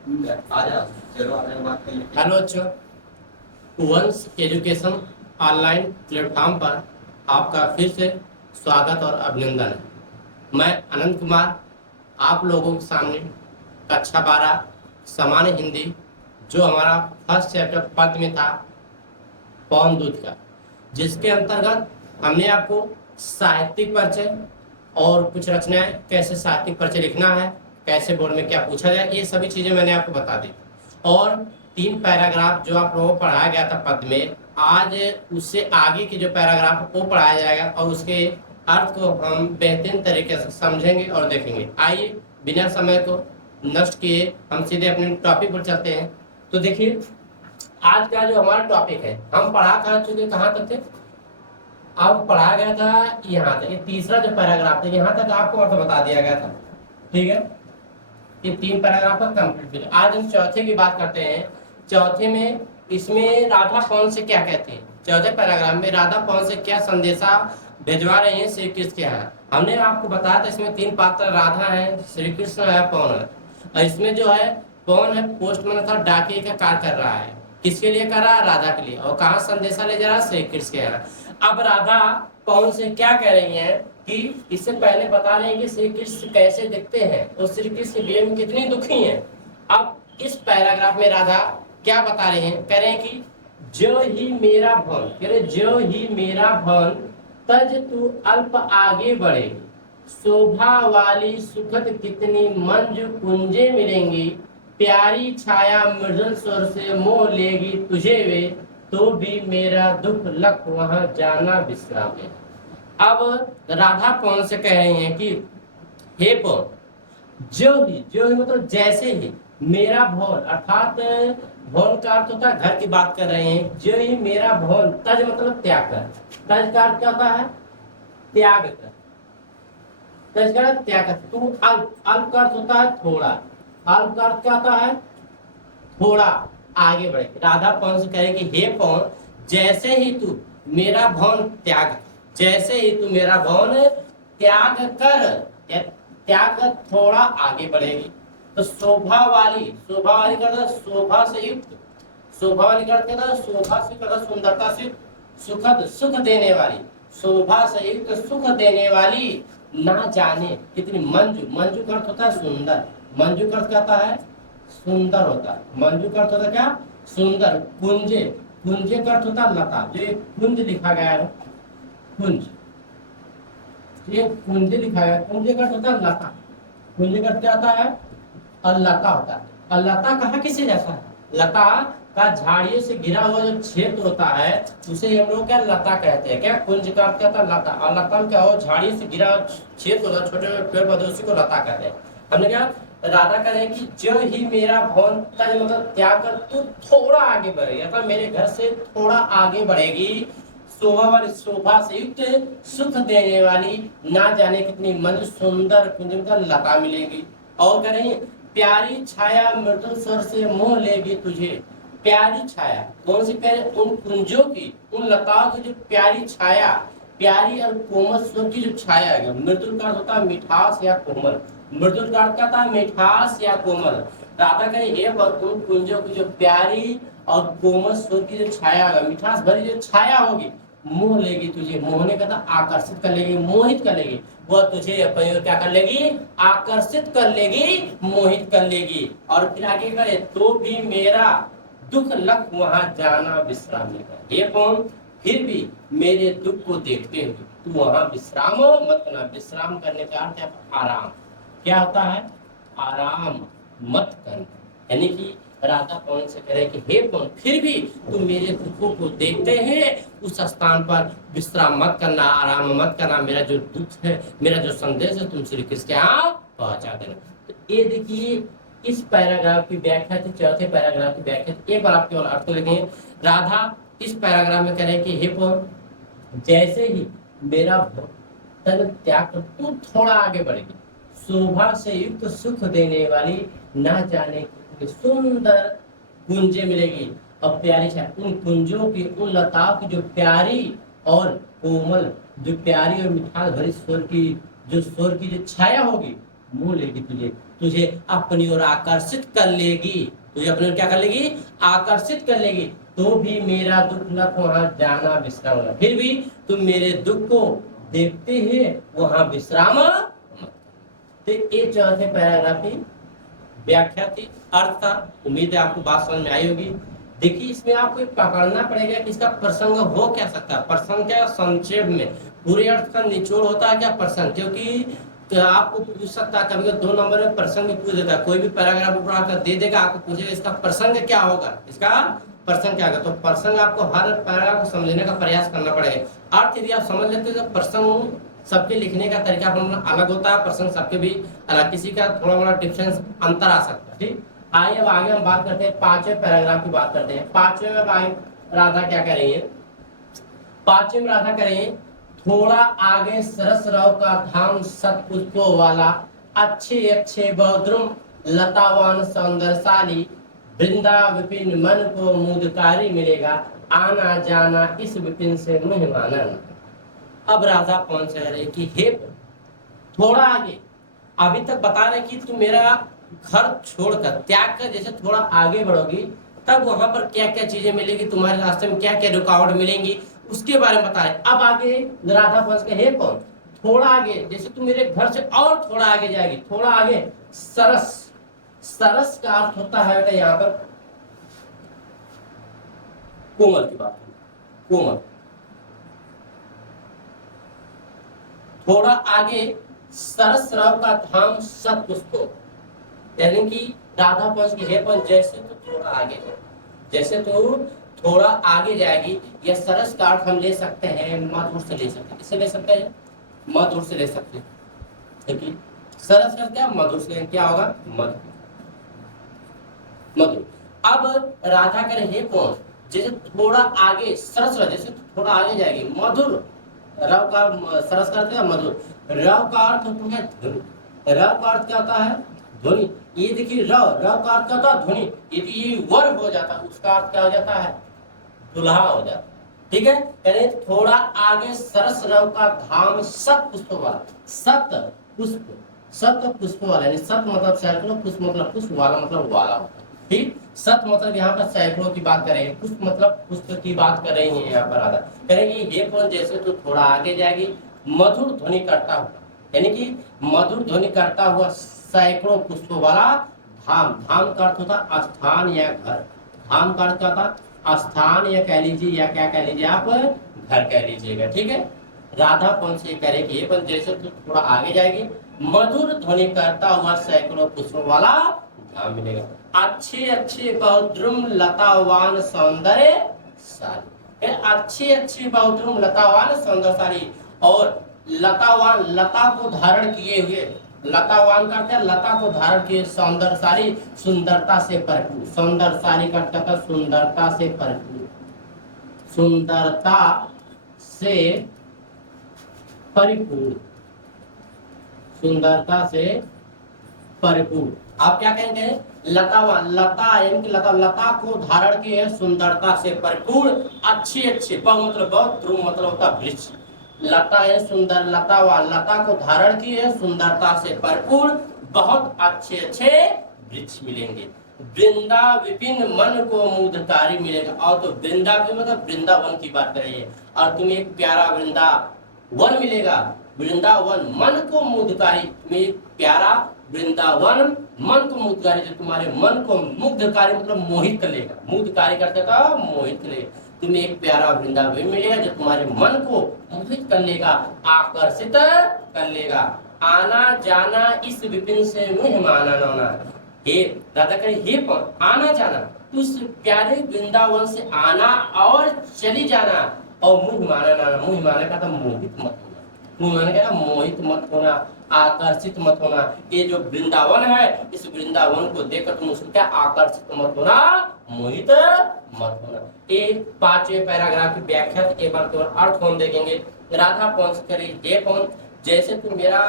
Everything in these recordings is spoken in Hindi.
हेलो बच्चों, वंश एजुकेशन ऑनलाइन प्लेटफॉर्म पर आपका फिर से स्वागत और अभिनंदन है। मैं अनंत कुमार आप लोगों के सामने कक्षा 12 सामान्य हिंदी जो हमारा फर्स्ट चैप्टर पद में था पवन दूत का, जिसके अंतर्गत हमने आपको साहित्यिक परिचय और कुछ रचनाएं कैसे साहित्यिक परिचय लिखना है, कैसे बोर्ड में क्या पूछा जाए, ये सभी चीज़ें मैंने आपको बता दी। और 3 पैराग्राफ जो आप लोगों को पढ़ाया गया था पद में, आज उससे आगे के जो पैराग्राफ वो पढ़ाया जाएगा और उसके अर्थ को हम बेहतरीन तरीके से समझेंगे और देखेंगे। आइए बिना समय को नष्ट किए हम सीधे अपने टॉपिक पर चलते हैं। तो देखिए, आज का जो हमारा टॉपिक है, हम पढ़ा कर चुके कहाँ तक थे। अब पढ़ाया गया था यहाँ तक, ये तीसरा जो पैराग्राफ था यहाँ तक आपको अर्थ बता दिया गया था। ठीक है, ये 3 पैराग्राफ का कंप्लीट। आज हम चौथे की बात करते हैं। चौथे में इसमें राधा कौन से क्या कहती है, चौथे पैराग्राफ में राधा कौन से क्या संदेशा भिजवा रही है श्री कृष्ण के यहाँ। हमने आपको बताया था इसमें 3 पात्र राधा है, श्री कृष्ण है, पवन है। और इसमें जो है पवन है पोस्टमैन था, डाकिए का कार्य कर रहा है। किसके लिए कर रहा है? राधा के लिए। और कहाँ संदेशा ले जा रहा है? श्री कृष्ण के यहाँ। अब राधा पवन से क्या कह रही है कि इससे पहले बता रहे हैं कि श्री कृष्ण कैसे दिखते हैं और श्री कृष्ण वियोग में कितनी दुखी हैं। अब इस पैराग्राफ में राधा क्या बता रहे हैं? कह रहे हैं कि जो ही मेरा भवन, कह रहे जो ही मेरा भवन तज तू अल्प आगे बढ़े, शोभा वाली सुखद कितनी मंजू कुंजे मिलेंगी, प्यारी छाया मृदुल स्वर से मोह लेगी तुझे वे, तो भी मेरा दुख लख वहां जाना विश्राम है। अब राधा पवन से कह रही हैं कि हे पवन, जो ही मतलब जैसे ही मेरा भवन, अर्थात भवन का अर्थ होता है घर की बात कर रहे हैं। जो ही मेरा भवन, तज मतलब त्याग कर, तज का अर्थ क्या होता है? त्याग कर, तज का अर्थ त्याग कर। तू अल्प, अल्प का अर्थ होता है थोड़ा, अल्प का अर्थ क्या होता है? थोड़ा आगे बढ़े। राधा पवन से कहे कि हे पवन, जैसे ही तू मेरा भवन त्याग, जैसे ही तू मेरा भवन त्याग कर, त्याग कर थोड़ा आगे बढ़ेगी तो शोभा वाली करता शोभा से युक्त, शोभा वाली करता शोभा से करता सुंदरता से, सुखद सुख देने वाली, शोभा से युक्त सुख देने वाली, ना जाने कितनी मंजू, मंजू का अर्थ होता है सुंदर, मंजू का अर्थ क्या होता है? सुंदर होता है। मंजू का अर्थ होता है क्या? सुंदर। कुंजे, कुंजे का अर्थ होता है लता, जो एक कुंज लिखा गया है, कुंज, ये कुंज लिखा है, कुंज का अर्थ होता है लता, कुंज का अर्थ क्या होता है? और लता होता है। और लता कहाँ किसे जैसा है? लता का झाड़ियों से घिरा हुआ जो क्षेत्र होता है उसे हम लोग क्या लता कहते हैं। क्या कुंज का अर्थ क्या होता है? लता। और लता क्या हो? झाड़ियों से घिरा क्षेत्र होता है, छोटे पेड़ पौधे, उसी को लता कहते हैं। हमने क्या राधा कह रहे हैं कि जो ही मेरा भवन तज मतलब त्याग कर तू थोड़ा आगे बढ़ेगी, अर्थात मेरे घर से थोड़ा आगे बढ़ेगी, शोभा वाली, शोभा से युक्त सुख देने वाली, ना जाने कितनी मन सुंदर कुंज का लता मिलेगी। और कह रही है प्यारी छाया मृदुल स्वर से मोह लेगी तुझे। प्यारी छाया कौन सी? प्यारी उन कुंजों की, उन लताओं की जो प्यारी छाया, प्यारी और कोमल स्वर की जो छाया है। मृदुल का होता है मिठास या कोमल, मृदुल का क्या था? मिठास या कोमल। राधा कहे उन कुंजों की जो प्यारी और कोमल स्वर की जो छाया होगा, मिठास भरी जो छाया होगी, मोह लेगी तुझे, मोहने का था आकर्षित कर लेगी, मोहित कर लेगी, वह तुझे अपनी ओर क्या कर लेगी? आकर्षित कर लेगी, मोहित कर लेगी। और फिर आगे करे तो भी मेरा दुख लख वहां जाना विश्राम लेगा। ये कौन? फिर भी मेरे दुख को देखते हुए तू वहां विश्राम मत करना। विश्राम करने का अर्थ है आराम। क्या होता है? आराम मत करना। यानी कि राधा पवन से कह रहे कि हे पवन, फिर भी तुम मेरे दुखों को देखते हैं उस स्थान पर विश्राम मत करना, आराम मत करना। मेरा जो दुख है, मेरा जो संदेश है तुम श्री कृष्ण के यहाँ पहुंचा देना। तो ये देखिए इस पैराग्राफ की व्याख्या थी, चौथे पैराग्राफ की व्याख्या थी। एक बार आपके और अर्थ लिखेंगे। राधा इस पैराग्राफ में कह रहे कि हे पवन, जैसे ही मेरा तन त्याग कर तू थोड़ा आगे बढ़ेगी, शोभा से युक्त सुख देने वाली, ना जाने सुंदर कुंजे मिलेगी और प्यारी छाया, उन कुंजों की, उन लताओं की जो प्यारी और कोमल, जो प्यारी और मिठास भरी स्वर की जो छाया होगी, मुंह लेगी तुझे। तुझे अपनी ओर आकर्षित कर लेगी, तुझे अपनी ओर क्या कर लेगी, आकर्षित कर लेगी, तो भी मेरा दुख न वहां जाना विश्राम न, फिर भी तुम मेरे दुख को देखते ही वहां विश्राम मत। तो ये चौथे पैराग्राफ की व्याख्या थी, अर्थ था। उम्मीद है आपको बात समझ में आई होगी। देखिए इसमें आपको पकड़ना पड़ेगा कि इसका प्रसंग हो क्या सकता है। प्रसंग क्या, संक्षेप में पूरे अर्थ का निचोड़ होता है क्या प्रसंग, क्योंकि तो आपको पूछ सकता है कभी 2 नंबर में प्रसंग पूछ देता है, कोई भी पैराग्राफ ऊपर आकर दे देगा, आपको पूछेगा इसका प्रसंग क्या होगा, इसका प्रसंग क्या होगा। तो प्रसंग आपको हर पैराग्राफ को समझने का प्रयास करना पड़ेगा। अर्थ यदि आप समझ लेते हैं तो प्रसंग सबके लिखने का तरीका अलग होता है, प्रसंग सबके भी अलग, किसी का थोड़ा बड़ा डिफरेंस अंतर आ सकता है। ठीक, आइए अब आगे हम बात करते हैं, 5वें पैराग्राफ की बात करते हैं। 5वें में राधा क्या कह रही है, 5वें में राधा कह रही है, थोड़ा आगे सरस राव का धाम सतपुष्पों वाला, अच्छे अच्छे बहुद्रुम लतावान सौंदर्यशाली, वृंदा विपिन मन को मुदकारी मिलेगा, आना जाना इस विपिन से मुह माना। अब राधा कौन से रहे कि हे थोड़ा आगे, अभी तक बता रहे कि तुम मेरा घर छोड़कर त्याग कर जैसे थोड़ा आगे बढ़ोगी तब वहां पर क्या क्या चीजें मिलेगी, तुम्हारे रास्ते में क्या क्या रुकावट मिलेंगी, उसके बारे में बता रहे। अब आगे राधा पंच के हे कौन, थोड़ा आगे जैसे तुम मेरे घर से और थोड़ा आगे जाएगी, थोड़ा आगे सरस, सरस का अर्थ होता है बेटा यहाँ पर कोमल की बात, कोमल। थोड़ा आगे सरस राव का धाम सतपुष्पों, यानी कि राधा पंच की हे पंच जैसे तो थोड़ा आगे, जैसे तो थोड़ा आगे जाएगी, या सरस का अर्थ हम ले सकते हैं मधुर से ले सकते हैं, किससे ले सकते हैं, मधुर से ले सकते हैं। देखिए सरस का क्या, मधुर से, क्या होगा मधुर, मधुर। अब राधा करे हे कौन, जैसे थोड़ा आगे सरस, जैसे थोड़ा आगे जाएगी, मधुर रव का, सरस का अर्थ क्या मधुर, रव का अर्थ होता है ध्वनि, रव का अर्थ क्या होता है ध्वनि। ये देखिए रव, रव का अर्थ क्या होता है ध्वनि, यदि ये वर हो जाता उसका अर्थ क्या हो जाता है दुल्हा हो जाता। ठीक है, यानी थोड़ा आगे सरस रव का धाम सत पुष्प वाला, सत पुष्प, सत पुष्प वाला, यानी सत मतलब सैकड़ों, पुष्प मतलब पुष्प, वाला मतलब वाला होता है। ठीक, सत मतलब यहाँ पर सैकड़ों की बात कर रहे हैं, पुष्प मतलब पुष्प की बात कर रही है यहाँ पर राधा। कहेंगे ये कौन जैसे तो थोड़ा आगे जाएगी, मधुर ध्वनि करता हुआ, यानी कि मधुर ध्वनि करता हुआ सैकड़ों पुष्पों वाला धाम, धाम का अर्थ होता स्थान या घर, धाम का अर्थ क्या होता स्थान, या कह लीजिए या क्या कह लीजिए आप घर कह लीजिएगा। ठीक है, राधा कौन से कह रहे कि ये कौन जैसे तो थोड़ा आगे जाएगी, मधुर ध्वनि करता हुआ सैकड़ों पुष्पों वाला धाम मिलेगा, अच्छे अच्छे बहुद्रुम लतावान सौंदर्य सारी, अच्छे अच्छे बहुद्रुम लतावान सौंदर्यशाली, और लतावान लता को धारण किए हुए, लतावान करते हैं लता को धारण किए, सौंदर्यशाली सुंदरता से भरपूर, सौंदर्यशाली करते हैं सुंदरता से भरपूर, सुंदरता से परिपूर्ण, सुंदरता से परिपूर्ण। आप क्या कहेंगे, लतावान, लता यानी कि लता, लता को धारण किए सुंदरता से परिपूर्ण, अच्छे अच्छे, बहु मतलब बहुत, ध्रुव मतलब होता वृक्ष, लता है सुंदर, लतावान लता को धारण की है सुंदरता से भरपूर, बहुत अच्छे अच्छे वृक्ष मिलेंगे, वृंदा विपिन मन को मुग्धकारी मिलेगा। और तो वृंदा भी मतलब वृंदावन की बात कर रही है, और तुम्हें एक प्यारा वृंदावन मिलेगा, वृंदावन मन को मुग्धकारी, तुम्हें एक प्यारा वृंदावन मन को मुग्धकारी, जो तुम्हारे मन को मुग्धकारी मतलब मोहित कर लेगा, मुग्धकारी करते था मोहित करेगा, तुम्हें एक प्यारा वृंदावन मिलेगा जो तुम्हारे मन को मोहित कर लेगा, आकर्षित कर लेगा, आना जाना इस विपिन से मुह माना ना। हे दादा कहे हे कौन, आना जाना उस प्यारे वृंदावन से आना और चली जाना, और मुह माना ना, मुह माना का मोहित मत होना, मुह माना का मोहित मत होना, आकर्षित मत होना। ये जो वृंदावन है इस वृंदावन को देखकर तुम उसको क्या आकर्षित मत होना, मोहित मत होना। ये 5वें पैराग्राफ की व्याख्या, एक बार केवल अर्थ हम देखेंगे। राधा पहुंच करी ये कौन, जैसे तुम मेरा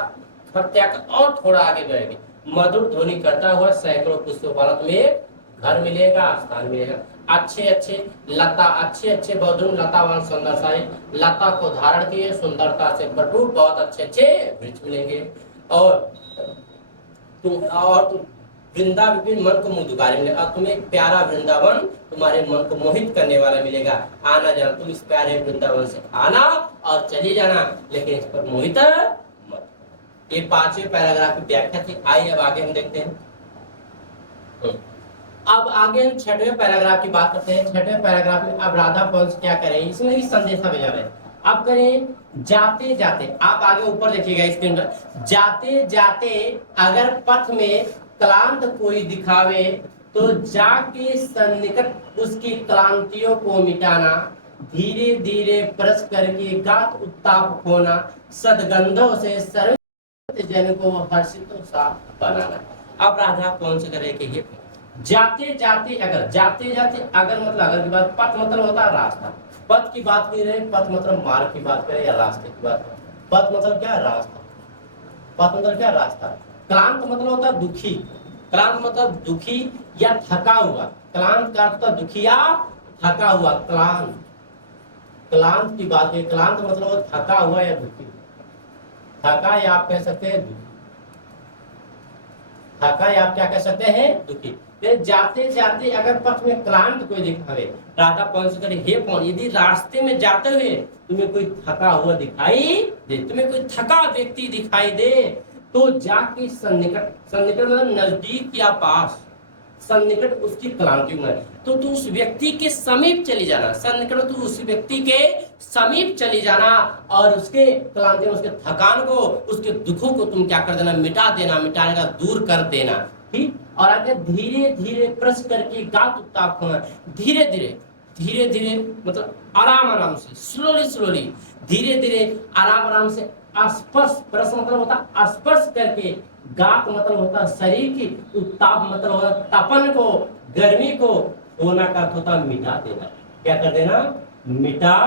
त्याग और थोड़ा आगे बढ़ेगी, मधुर ध्वनि करता हुआ सैकड़ों पुष्पों वाला तुम्हें घर मिलेगा, स्थान मिलेगा, अच्छे अच्छे लता, अच्छे अच्छे बहुधुन लतावान सौंदर्यशाली, लता को धारण किए सुंदरता से भरपूर बहुत अच्छे अच्छे वृक्ष मिलेंगे, और तुम और तुम वृंदावन मन को मुग्ध दुखारी मिलेगा, और तुम्हें एक प्यारा वृंदावन तुम्हारे मन को मोहित करने वाला मिलेगा। आना जाना, तुम इस प्यारे वृंदावन से आना और चली जाना, लेकिन इस पर मोहित मत। ये पांचवें पैराग्राफ की व्याख्या थी। आइए अब आगे हम देखते हैं। अब आगे हम छठवें पैराग्राफ की बात करते हैं। छठवें पैराग्राफ में अब राधा पंच क्या करें, इसमें भी संदेशा भेजा है। अब करें जाते जाते, आप आगे ऊपर देखिएगा स्क्रीन पर, जाते जाते अगर पथ में क्लांत कोई दिखावे तो जाके सन्निकट उसकी क्लांतियों को मिटाना, धीरे धीरे परस करके गात उत्ताप होना, सदगंधों से सर्व जन को हर्षित सा बनाना। अब राधा कौन से करे कि ये जाते जाते अगर, जाते जाते अगर मतलब अगर की बात, पथ मतलब होता है रास्ता, पथ की बात कर रहे हैं, पथ मतलब मार्ग की बात करें या रास्ते की बात करें, पथ मतलब क्या है रास्ता, पथ मतलब क्या रास्ता। क्लांत मतलब होता है दुखी, क्लांत मतलब दुखी या थका हुआ, क्लांत का अर्थ दुखी या थका हुआ, क्लांत, क्लांत की बात है, क्लांत मतलब थका हुआ या दुखी, थका या आप कह सकते हैं दुखी, थका या आप क्या कह सकते हैं दुखी। जाते जाते अगर पथ में क्लांत कोई दिखावे, राधा पंच करे हे कौन, यदि रास्ते में जाते हुए तुम्हें कोई थका हुआ दिखाई दे, तुम्हें कोई थका व्यक्ति दिखाई दे, तो जाके सन्निकट, सन्निकट मतलब नजदीक या पास, सन्निकट उसकी क्लांति में, तो तू उस व्यक्ति के समीप चली जाना, सन्निकट तू उस व्यक्ति के समीप चली जाना और उसके क्लांति में, उसके थकान को, उसके दुखों को तुम क्या कर देना, मिटा देना, मिटाने का दूर कर देना। ठीक, और आगे धीरे धीरे प्रस करके गात उत्ताप होना, धीरे धीरे, धीरे धीरे मतलब आराम आराम से, स्लोली स्लोली, धीरे धीरे आराम आराम से, स्पर्श, प्रस मतलब होता स्पर्श करके, गात मतलब होता शरीर की, उत्ताप मतलब होता तपन को, गर्मी को, होना का होता मिटा देना। क्या कर देना, मिटा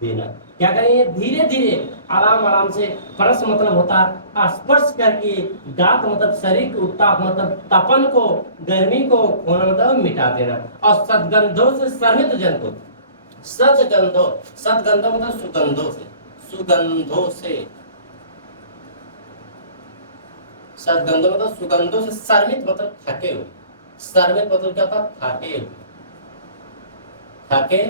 देना। क्या करेंगे, धीरे धीरे आराम आराम से, परस मतलब होता स्पर्श करके, गात मतलब शरीर के, उत्ताप मतलब तपन को, गर्मी को, होना मतलब मिटा देना, और सदगंधों से सर्वित जन को, सदगंधों, सदगंधों मतलब सुगंधों से, सुगंधों से, सदगंधों मतलब सुगंधों से, सर्वित मतलब थके हुए, सर्वित मतलब क्या था, थके हुए, थके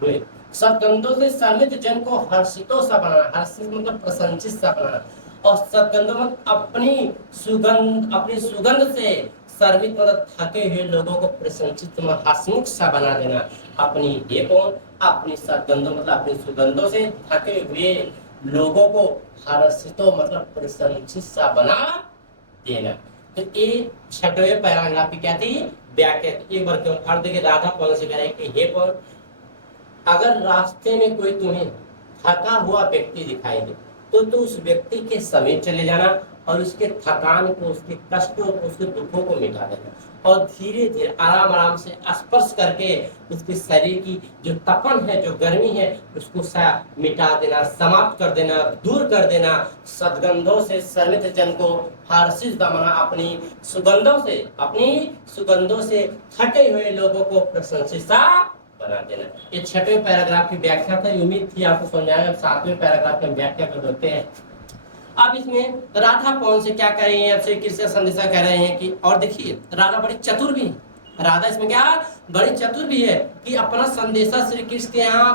हुए, सदगंधों से सर्वित जन को हर्षितों सा बनाना, हर्षित मतलब प्रसन्नचित सा बनाना, और सदगंधों मतलब अपनी सुगंध, अपनी सुगंध से सर्वित मतलब थके हुए लोगों को प्रसन्नचित हंसमुख सा बना देना। अपनी ये कौन, अपनी सदगंधों मतलब अपनी सुगंधों से थके हुए लोगों को हर्षितों मतलब प्रसन्नचित सा बना देना। तो ये छठवें पैराग्राफ की क्या थी, व्याख्या। एक बार क्यों अर्थ देखिए, राधा कौन से कह रहे हैं कि हे कौन, अगर रास्ते में कोई तुम्हें थका हुआ व्यक्ति दिखाई दे तो उस व्यक्ति के समीप चले जाना और उसके थकान को, उसके कष्टों को, उसके दुखों को मिटा देना, और धीरे धीरे आराम आराम से स्पर्श करके उसके शरीर की जो तपन है, जो गर्मी है, उसको मिटा देना, समाप्त कर देना, दूर कर देना। सदगंधों से सर्वित जन को हर्षित बनाना, अपनी सुगंधों से, अपनी सुगंधों से थके हुए लोगों को प्रशंसित सा बना देना। ये छठवें पैराग्राफ की व्याख्या था, उम्मीद थी आपको समझ आएगा। सातवें पैराग्राफ की व्याख्या कर देते हैं। अब इसमें राधा कौन से क्या कर रही है, श्री कृष्ण संदेशा कह रहे हैं कि, और देखिए राधा बड़ी चतुर भी है, राधा इसमें क्या बड़ी चतुर भी है कि अपना संदेशा श्री कृष्ण के यहाँ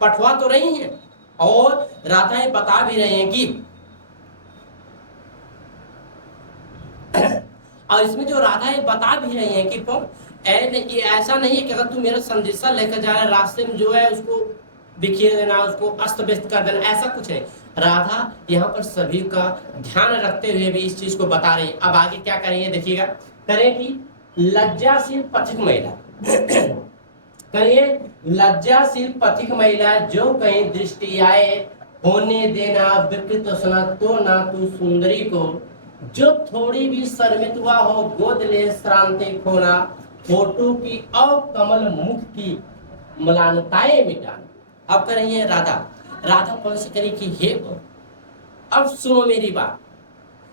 पठवा तो रही है, और राधा ये बता भी रहे हैं कि और इसमें जो राधा ये बता भी रही है कि ये ऐसा नहीं है कि अगर तू मेरा संदेशा लेकर जा रहा है, रास्ते में जो है उसको बिखेर देना, उसको अस्त व्यस्त कर देना, ऐसा कुछ है। राधा यहाँ पर सभी का ध्यान रखते हुए भी इस चीज को बता रही है। अब आगे क्या करेंगे देखिएगा, करें कि लज्जाशील पथिक महिला करिए, लज्जाशील पथिक महिला जो कहीं दृष्टि आए, होने देना विकृत सुना तो ना तू सुंदरी को, जो थोड़ी भी शर्मित हुआ हो गोद ले श्रांति खोना, फोटो की और कमल मुख की मलानताएं मिटाना। अब करेंगे राधा, राधा कौन से करें कि हे अब सुनो मेरी बात,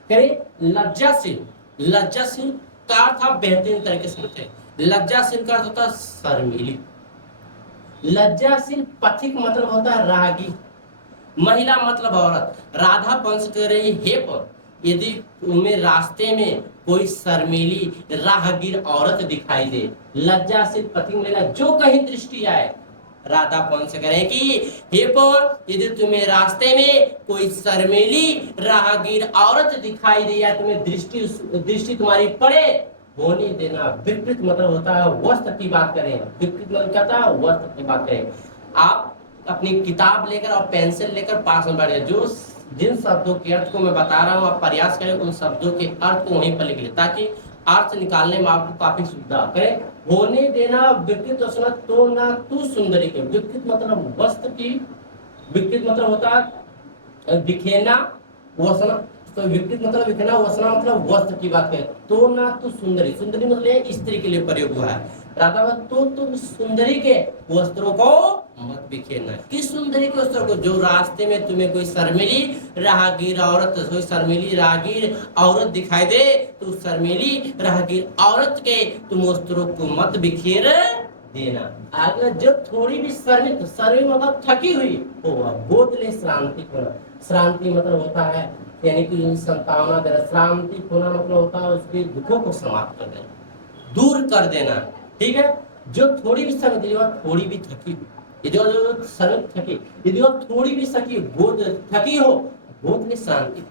करें लज्जाशील, लज्जाशील का अर्थ आप बेहतरीन तरीके से समझते हैं। लज्जाशील का अर्थ होता है शर्मीली, लज्जाशील पथिक मतलब होता है रागी, महिला मतलब औरत। राधा पंच कह रही हे पर यदि तुम्हें रास्ते में कोई शर्मीली राहगीर औरत दिखाई दे, लज्जा से पति मेरा जो कहीं दृष्टि आए। राधा कौन से करें कि हे पौन, यदि तुम्हें रास्ते में कोई शर्मीली राहगीर औरत दिखाई दे या तुम्हें दृष्टि दृष्टि तुम्हारी पड़े, होने देना। विकृत मतलब होता है वस्त्र की बात करें, विकृत मतलब क्या होता है वस्त्र की बात करें। आप अपनी किताब लेकर और पेंसिल लेकर पास में बैठ जाए, जो जिन शब्दों के अर्थ को मैं बता रहा हूँ आप प्रयास करें उन शब्दों के अर्थ को वहीं पर लिख ले, ताकि अर्थ निकालने में आपको काफी सुविधा करें। होने देना विकृत वसना तो ना तू सुंदरी के, विकृत मतलब वस्त्र की, विकृत मतलब होता है बिखेना, वसना तो विकृत मतलब बिखेना, वसना मतलब वस्त्र की बात करें। तो ना तू सुंदरी, सुंदरी मतलब स्त्री के लिए प्रयोग हुआ है। राधा तो तुम सुंदरी के वस्त्रों को मत बिखेरना। किस सुंदरी के वस्त्रों को? जो रास्ते में तुम्हें कोई शर्मीली राहगीर औरत, कोई शर्मीली राहगीर औरत दिखाई दे तो शर्मीली राहगीर औरत के तुम वस्त्रों को मत बिखेर देना। अगर जो थोड़ी भी शर्मित, शर्मी मतलब थकी हुई हो, गोद ले श्रांति को। श्रांति मतलब होता है यानी कि संतावना देना, श्रांति होना मतलब होता है उसके दुखों को समाप्त कर देना, दूर कर देना। ठीक है, जो थोड़ी भी शर्मित, यदि वह थोड़ी भी थकी, यदि वह शर्मित थकी, यदि वह थोड़ी भी सकी गोद थकी हो, गोद में शांति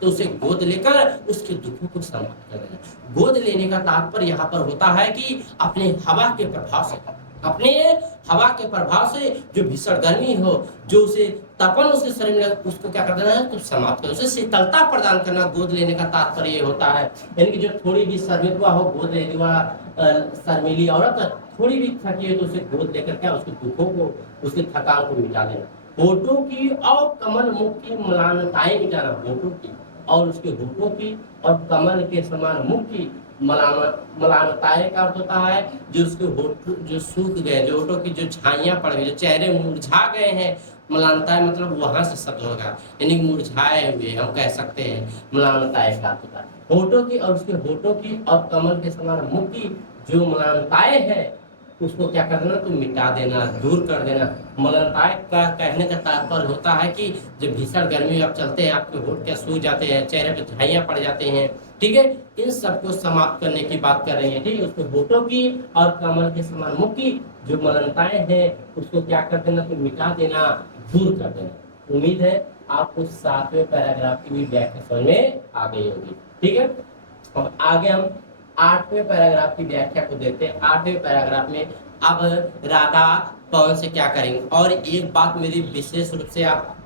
तो उसे गोद लेकर उसके दुखों को समाप्त कर देना। गोद लेने का तात्पर्य यहाँ पर होता है कि अपने हवा के प्रभाव से, अपने हवा के प्रभाव से जो भीषण गर्मी हो, जो उसे तपन उसके शरीर में, उसको क्या कर देना है तो समाप्त कर, उसे शीतलता प्रदान करना। गोद लेने का तात्पर्य ये होता है, यानी कि जो थोड़ी भी शर्मित हुआ हो, गोद लेने वाला शर्मीली औरत थोड़ी भी थकी है तो उसे गोद लेकर क्या उसके दुखों को, उसके थकान को मिटा देना। होठों की और कमल मुख की मलानताएं मिटाना, होठों की और उसके होठों की और कमल के समान मुख की मलानताएं का अर्थ होता है जो उसके होठ जो सूख गए, जो होठों की जो झाइयां पड़ गई, जो चेहरे मुरझा गए हैं। मलानताएं मतलब वहां से शब्द होगा, यानी मुरझाए हुए हम कह सकते हैं मलानताएं का अर्थ होता है। होठों की और उसके होठों की और कमल के समान मुख की जो मलानताएं हैं उसको क्या करना तो मिटा देना, दूर कर देना। मलानताएं का कहने का तात्पर्य होता है कि जब भीषण गर्मी आप चलते हैं, आपके होठ क्या सूख जाते हैं, चेहरे पे झाइयां पड़ जाते हैं, ठीक है, इन सबको समाप्त करने की बात कर रहे हैं। ठीक है, उसको होठों की और कमल के समान मुख की जो मलानताएं हैं उसको क्या कर देना तो मिटा देना, दूर कर देना। उम्मीद है आपको 7वें पैराग्राफ की भी व्याख्या समझ में आ गई होगी। ठीक है, अब आगे हम 8वें पैराग्राफ की व्याख्या को देखते हैं। 8वें पैराग्राफ में अब राधा पवन से क्या करेंगे। और एक बात मेरी विशेष रूप से आप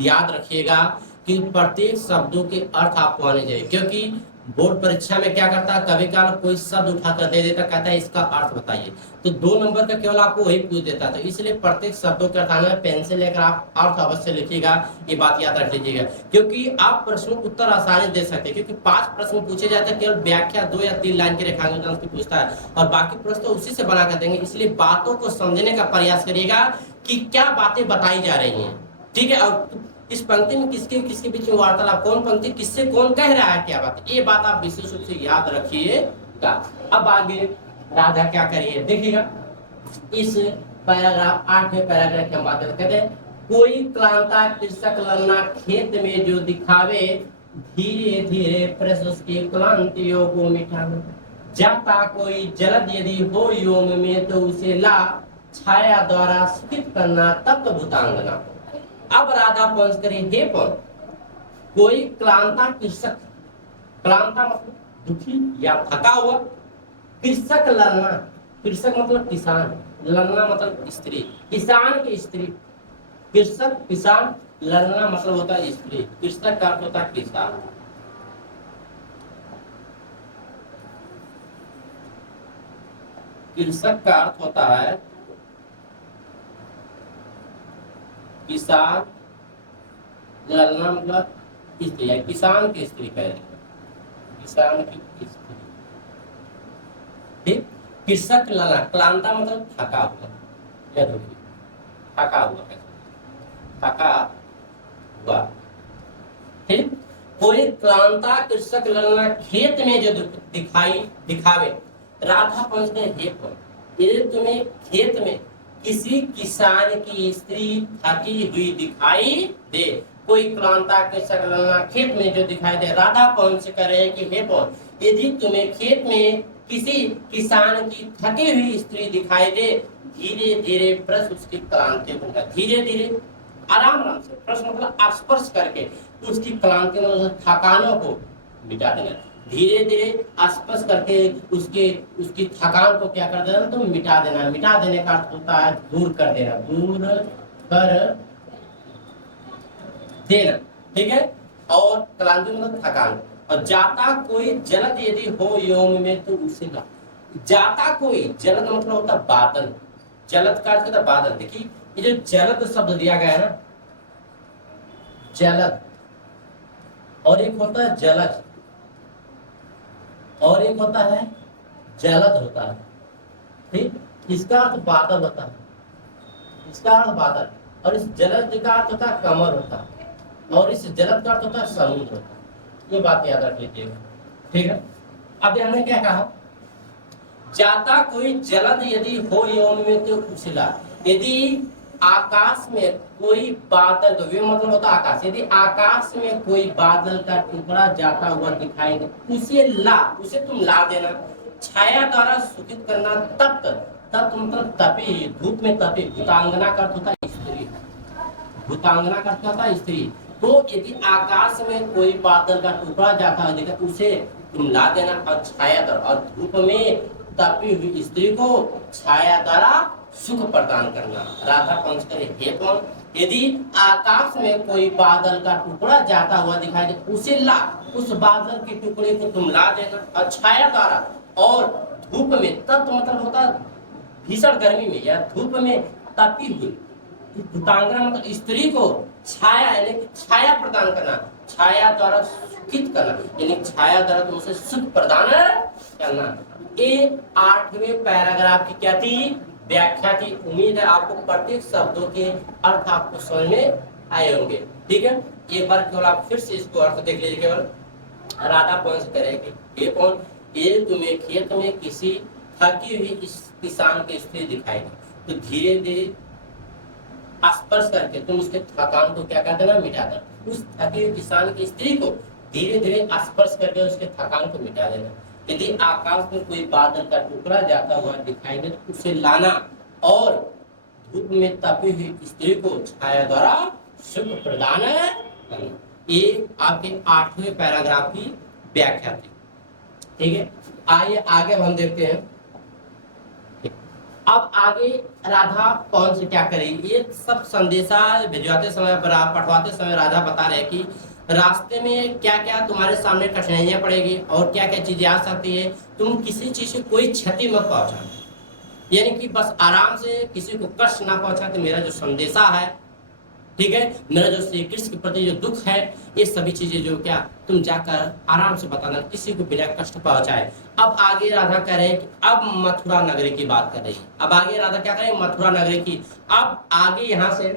याद रखिएगा कि प्रत्येक शब्दों के अर्थ आपको आने चाहिए, क्योंकि बोर्ड परीक्षा में क्या करता है कभी काल कोई शब्द उठाकर दे देता, कहता है इसका अर्थ बताइए, तो 2 नंबर का केवल आपको वही पूछ देता। तो इसलिए प्रत्येक शब्दों के अर्थ आने में पेंसिल लेकर आप अर्थ अवश्य लिखिएगा, ये बात याद रख लीजिएगा, क्योंकि आप प्रश्नों को उत्तर आसानी दे सकते हैं। क्योंकि 5 प्रश्न पूछे जाते हैं, केवल व्याख्या 2 या 3 लाइन के रेखांकन की पूछता है और बाकी प्रश्न तो उसी से बना कर देंगे। इसलिए बातों को समझने का प्रयास करिएगा कि क्या बातें बताई जा रही हैं। ठीक है, और इस पंक्ति में किसके किसके बीच में वार्तालाप, कौन पंक्ति किससे कौन कह रहा है क्या बात, ये बात आप विशेष रूप से याद रखिएगा। अब आगे राधा क्या करिए देखिएगा। इस पैराग्राफ 8वें पैराग्राफ की हम बात कहते हैं, कोई क्लांता कृषक ललना खेत में जो दिखावे, धीरे धीरे प्रस उसकी क्लांतियों को मिटावे। जाता कोई जलद यदि हो योम में तो उसे ला, छाया द्वारा स्थित करना तप्त भूतांगना। अब राधा पंच करें, हे पवन, कोई क्लांता कृषक, क्लांता मतलब दुखी या थका हुआ, कृषक ललना, कृषक मतलब किसान, ललना मतलब स्त्री, किसान की स्त्री, कृषक किसान, ललना मतलब होता है स्त्री, कृषक का अर्थ होता है किसान। कृषक का अर्थ होता है किसान, ललना मतलब स्त्री है, किसान की स्त्री कह रहे हैं, किसान की स्त्री। ठीक, कृषक ललना, क्लांता मतलब थका हुआ या दुखी, थका हुआ, थका हुआ। ठीक, कोई क्लांता कृषक ललना खेत में जो दिखावे। राधा पंच ने हे पर, यदि तुम्हें खेत में किसी किसान की स्त्री थकी हुई दिखाई दे, कोई क्लांता के सकलना खेत में जो दिखाई दे। राधा पवन से कह रहे हैं कि हे पवन, यदि तुम्हें खेत में किसी किसान की थकी हुई स्त्री दिखाई दे, धीरे धीरे ब्रश उसकी क्लांति होगा। धीरे धीरे आराम आराम से ब्रश मतलब स्पर्श करके उसकी क्लांति मतलब थकानों को मिटा देना। धीरे धीरे स्पर्श करके उसकी थकान को क्या कर देना, तो मिटा देना। मिटा देने का अर्थ होता है दूर कर देना, दूर कर देना, ठीक है। और क्लांति मतलब थकान। और जाता कोई जलद यदि हो योम में तो उसे ला। जाता कोई जलद मतलब होता बादल। जलद का अर्थ होता बादल। देखिए ये जो जलद शब्द दिया गया है ना, जलद, और एक होता है जलज, और एक होता है जलद होता है, ठीक। इसका अर्थ बादल होता है, इसका अर्थ बादल, और इस जलद का अर्थ होता है कमर होता है, और इस जलद का अर्थ होता है समुद्र होता है। ये बात याद रख लीजिएगा, ठीक है। अब हमने क्या कहा, जाता कोई जलद यदि हो यौन में तो उछला। यदि आकाश में कोई बादल, तो वे मतलब होता आकाश, यदि आकाश में कोई बादल का टुकड़ा जाता हुआ दिखाई दे, उसे ला, उसे तुम ला देना। छाया द्वारा सूचित करना तप्त, तप्त मतलब तपी, धूप में तपी। भूतांगना का अर्थ होता है स्त्री, भूतांगना का अर्थ होता है स्त्री। तो यदि आकाश में कोई बादल का टुकड़ा जाता है देखा, उसे तुम ला देना। और छाया द्वारा, और धूप में तपी हुई स्त्री को छाया द्वारा सुख प्रदान करना। राधा पंच करे, हे कौन, यदि आकाश में कोई बादल का टुकड़ा जाता हुआ दिखाई दे, उसे ला, उस बादल के टुकड़े को तुम ला देना। और छाया द्वारा, और धूप में, तप मतलब होता भीषण गर्मी में या धूप में तपी हुई भूतांगना मतलब स्त्री को छाया यानी कि छाया प्रदान करना। छाया द्वारा सुखित करना यानी छाया द्वारा तुमसे सुख प्रदान करना। ये 8वें पैराग्राफ की क्या थी, व्याख्या थी। उम्मीद है आपको प्रत्येक शब्दों के अर्थ आपको समझ में आए होंगे, ठीक है। एक बार केवल आप फिर से इसको अर्थ देख लीजिए। केवल राधा कौन से करेगी, ये कौन, ये तुम्हें खेत में किसी थकी हुई किसान की स्त्री दिखाई दे, तो धीरे धीरे स्पर्श करके तुम उसके थकान को क्या कर देना, मिटा देना। उस थकी हुई किसान की स्त्री को धीरे धीरे स्पर्श करके उसके थकान को मिटा देना। यदि आकाश में कोई बादल का टुकड़ा जाता हुआ दिखाई दे तो उसे लाना, और धूप में तपी हुई स्त्री को छाया द्वारा सुख प्रदान करना। ये आपके 8वें पैराग्राफ की व्याख्या थी, ठीक है। आइए आगे हम देखते हैं। अब आगे राधा कौन से क्या करेगी, ये सब संदेशा भिजवाते समय, पढ़वाते समय राधा बता रहे कि रास्ते में क्या क्या तुम्हारे सामने कठिनाइयां पड़ेगी और क्या क्या चीजें आ सकती है। तुम किसी चीज से कोई क्षति मत पहुंचा, यानी कि बस आराम से किसी को कष्ट ना पहुंचाते। मेरा जो संदेशा है, ठीक है, मेरा जो श्री कृष्ण के प्रति जो दुख है, ये सभी चीजें जो क्या तुम जाकर आराम से बताना, किसी को बिना कष्ट पहुंचाए। अब आगे राधा कह रहे हैं कि अब मथुरा नगरी की बात कर रही है। अब आगे राधा क्या करें, मथुरा नगरी की। अब आगे यहाँ से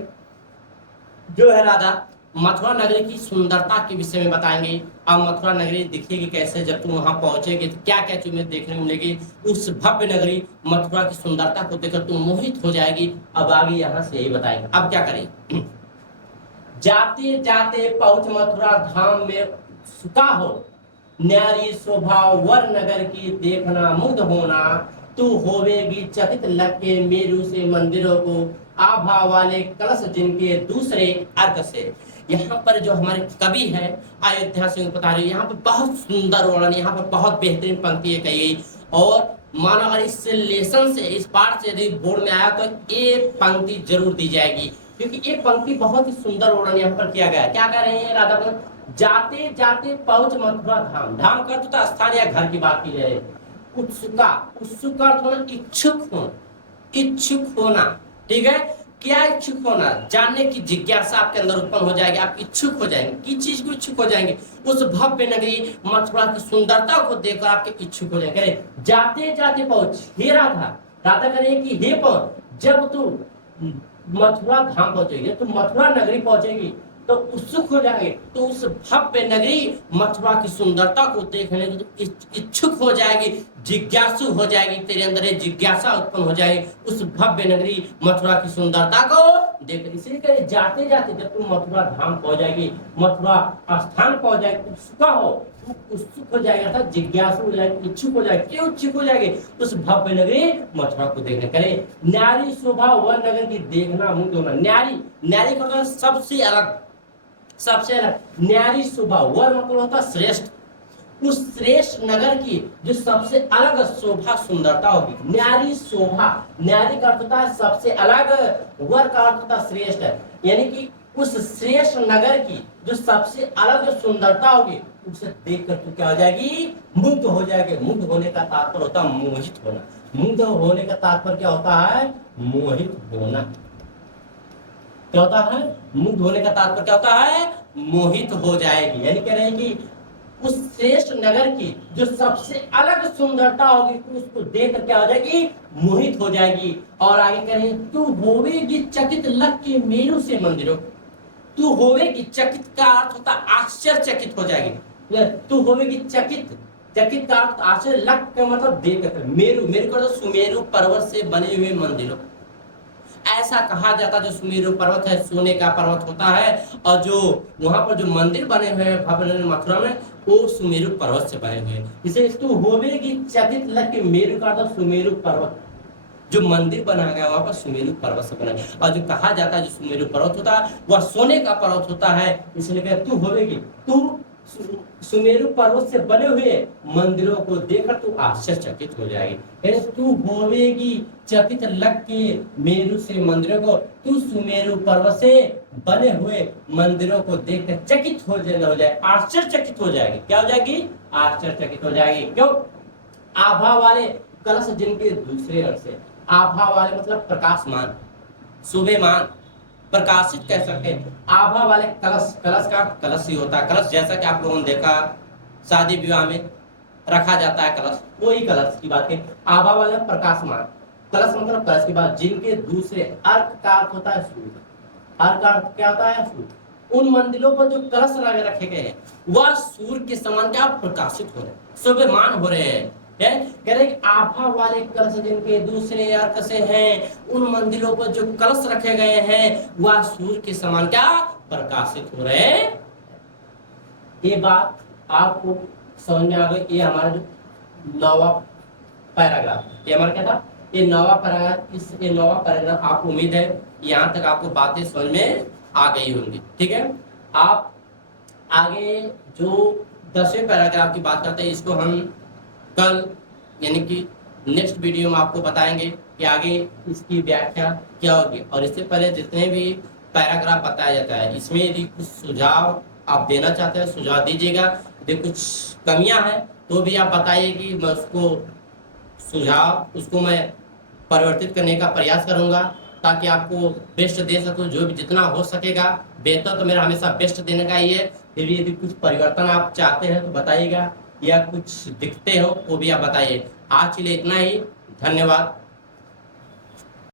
जो है राधा मथुरा नगरी की सुंदरता के विषय में बताएंगे। अब मथुरा नगरी दिखेगी कैसे, जब तुम वहां पहुंचेगी तो क्या क्या चीजें देखने को मिलेगी। उस भव्य नगरी मथुरा की सुंदरता को देखकर तुम मोहित हो जाएगी। अब आगे यहाँ से यही बताएंगे। अब क्या करें, जाते जाते पहुंच मथुरा धाम में सुता हो, न्यारी शोभा वर नगर की देखना मुग्ध होना। तू होवेगी चकित लग के मेरू से मंदिरों को, आभा वाले कलश जिनके दूसरे अर्क से। यहाँ पर जो हमारे कवि है अयोध्या सिंह पतारी, यहाँ पर बहुत सुंदर वर्णन, यहाँ पर बहुत बेहतरीन पंक्ति कही गई। और मानो अगर इस लेसन से, इस पाठ से यदि बोर्ड में आया तो ये पंक्ति जरूर दी जाएगी, क्योंकि ये पंक्ति बहुत ही सुंदर वर्णन यहाँ पर किया गया है। क्या कह रहे हैं राधा को, जाते जाते पहुंच मथुरा धाम। धाम का तो स्थान या घर की बात की जाए। उत्सुका, उत्सुक अर्थ होना इच्छुक होना, इच्छुक होना, ठीक है। क्या इच्छुक होना, जानने की जिज्ञासा आपके अंदर उत्पन्न हो जाएगी। आप इच्छुक हो जाएंगे, किस चीज को इच्छुक हो जाएंगे, उस भव्य नगरी मथुरा की सुंदरता को देखकर आपके इच्छुक हो जाएंगे। जाते जाते पहुंच, हे राधा, राधा करें कि हे पहुंच, जब तू मथुरा धाम पहुंचेगी, तुम मथुरा नगरी पहुंचेगी, तो उत्सुक हो जाएंगे, तो उस भव्य नगरी मथुरा की सुंदरता को देखने को इच्छुक हो जाएगी, जिज्ञासु हो जाएगी, तेरे अंदर एक जिज्ञासा उत्पन्न हो जाएगी उस भव्य नगरी मथुरा की सुंदरता को देख। इसलिए कहे जाते जाते जब तुम मथुरा धाम पहुंच जाएगी, मथुरा स्थान पहुंच जाएगी, उत्सुक हो जाएगा था, जिज्ञासु हो जाएगी, इच्छुक हो जाएगी। क्यों इच्छुक हो जाएगी? उस भव्य नगरी मथुरा को देखने। करे न्यारी शोभा वह नगर की देखना मुग्ध होना। न्यारी का मतलब सबसे अलग न्यारी शोभा, वर मतलब होता श्रेष्ठ, उस श्रेष्ठ नगर की जो सबसे अलग शोभा सुंदरता होगी। न्यारी शोभा, न्यारी का अर्थ होता है सबसे अलग, वर का अर्थ होता है श्रेष्ठ, यानी कि उस श्रेष्ठ नगर की जो सबसे अलग सुंदरता होगी उसे देखकर तू क्या हो जाएगी? मुग्ध हो जाएगी। मुग्ध होने का तात्पर्य होता है मोहित होना। मुग्ध होने का तात्पर्य क्या होता है? मोहित होना। क्या होता है? मुग्ध होने का तात्पर्य क्या होता है? मोहित हो जाएगी, यानी कह रहे हैं कि उस श्रेष्ठ नगर की जो सबसे अलग सुंदरता होगी उसको देखकर क्या हो जाएगी? मोहित हो जाएगी। और आगे कह रहे हैं तू होवेगी चकित लग के मेरू से मंदिरों। तू होवेगी, चकित का अर्थ होता आश्चर्यचकित हो जाएगी। तू होवेगी चकित, चकित का अर्थ आश्चर्य, लग का मतलब देखकर, मेरू मेरू का सुमेरु पर्वत से बने हुए मंदिरों। ऐसा कहा जाता जो सुमेरु पर्वत है सोने का पर्वत होता है, और जो वहां पर जो मंदिर बने हुए हैं भव्य मथुरा में वो सुमेरु पर्वत से बने हुए हैं। इसे तू होवेगी चकित लग के, मेरु का अर्थ सुमेरु पर्वत, जो मंदिर बनाया गया वहां पर सुमेरु पर्वत से बना। और जो कहा जाता है जो सुमेरु पर्वत होता है वह सोने का पर्वत होता है, इसलिए तू होवेगी, तू सुमेरु पर्वत से बने हुए मंदिरों को देखकर तू आश्चर्यचकित हो जाएगी। तू होवेगी चकित लग के मेरू से मंदिरों को, तू सुमेरु पर्वत से बने हुए मंदिरों को देखकर चकित हो जाए, आश्चर्यचकित हो जाएगी। क्या हो जाएगी? आश्चर्यचकित हो जाएगी। क्यों? आभा वाले कलश जिनके दूसरे रंग से, आभा वाले मतलब प्रकाशमान, शोभेमान, प्रकाशित कह सकते हैं। आभा वाले कलश, कलश का कलश ही होता है, कलश जैसा कि आप लोगों ने देखा शादी विवाह में रखा जाता है कलश, वही कलश की बात है। आभा वाले प्रकाशमान, कलश मतलब कलश की बात, जिनके दूसरे अर्थ का अर्थ होता है सूर्य। अर्थ का अर्थ क्या होता है? सूर्य। उन मंदिरों पर जो कलश रखे गए हैं वह सूर्य के समान क्या प्रकाशित हो रहे हैं, शोभमान हो रहे हैं। कह रहे आभा वाले कलश जिनके दूसरे अर्थ से हैं, उन मंदिरों पर जो कलश रखे गए हैं वह सूर्य के समान क्या प्रकाशित हो रहे हैं। ये बात आपको समझ में आ गई। ये हमारा जो 9वां पैराग्राफ, ये हमारा क्या था? ये 9वां पैराग्राफ। इस 9वां पैराग्राफ आपको उम्मीद है यहाँ तक आपको बातें समझ में आ गई होंगी। ठीक है, आप आगे जो 10वें पैराग्राफ की बात करते हैं इसको हम कल यानी कि नेक्स्ट वीडियो में आपको बताएंगे कि आगे इसकी व्याख्या क्या होगी। और इससे पहले जितने भी पैराग्राफ बताया जाता है इसमें यदि कुछ सुझाव आप देना चाहते हैं सुझाव दीजिएगा। यदि कुछ कमियां हैं तो भी आप बताइए कि मैं उसको मैं परिवर्तित करने का प्रयास करूंगा ताकि आपको बेस्ट दे सकूं। जो भी जितना हो सकेगा बेहतर तो मेरा हमेशा बेस्ट देने का ही है। फिर भी यदि कुछ परिवर्तन आप चाहते हैं तो बताइएगा, या कुछ दिखते हो वो भी आप बताइए। आज के लिए इतना ही, धन्यवाद।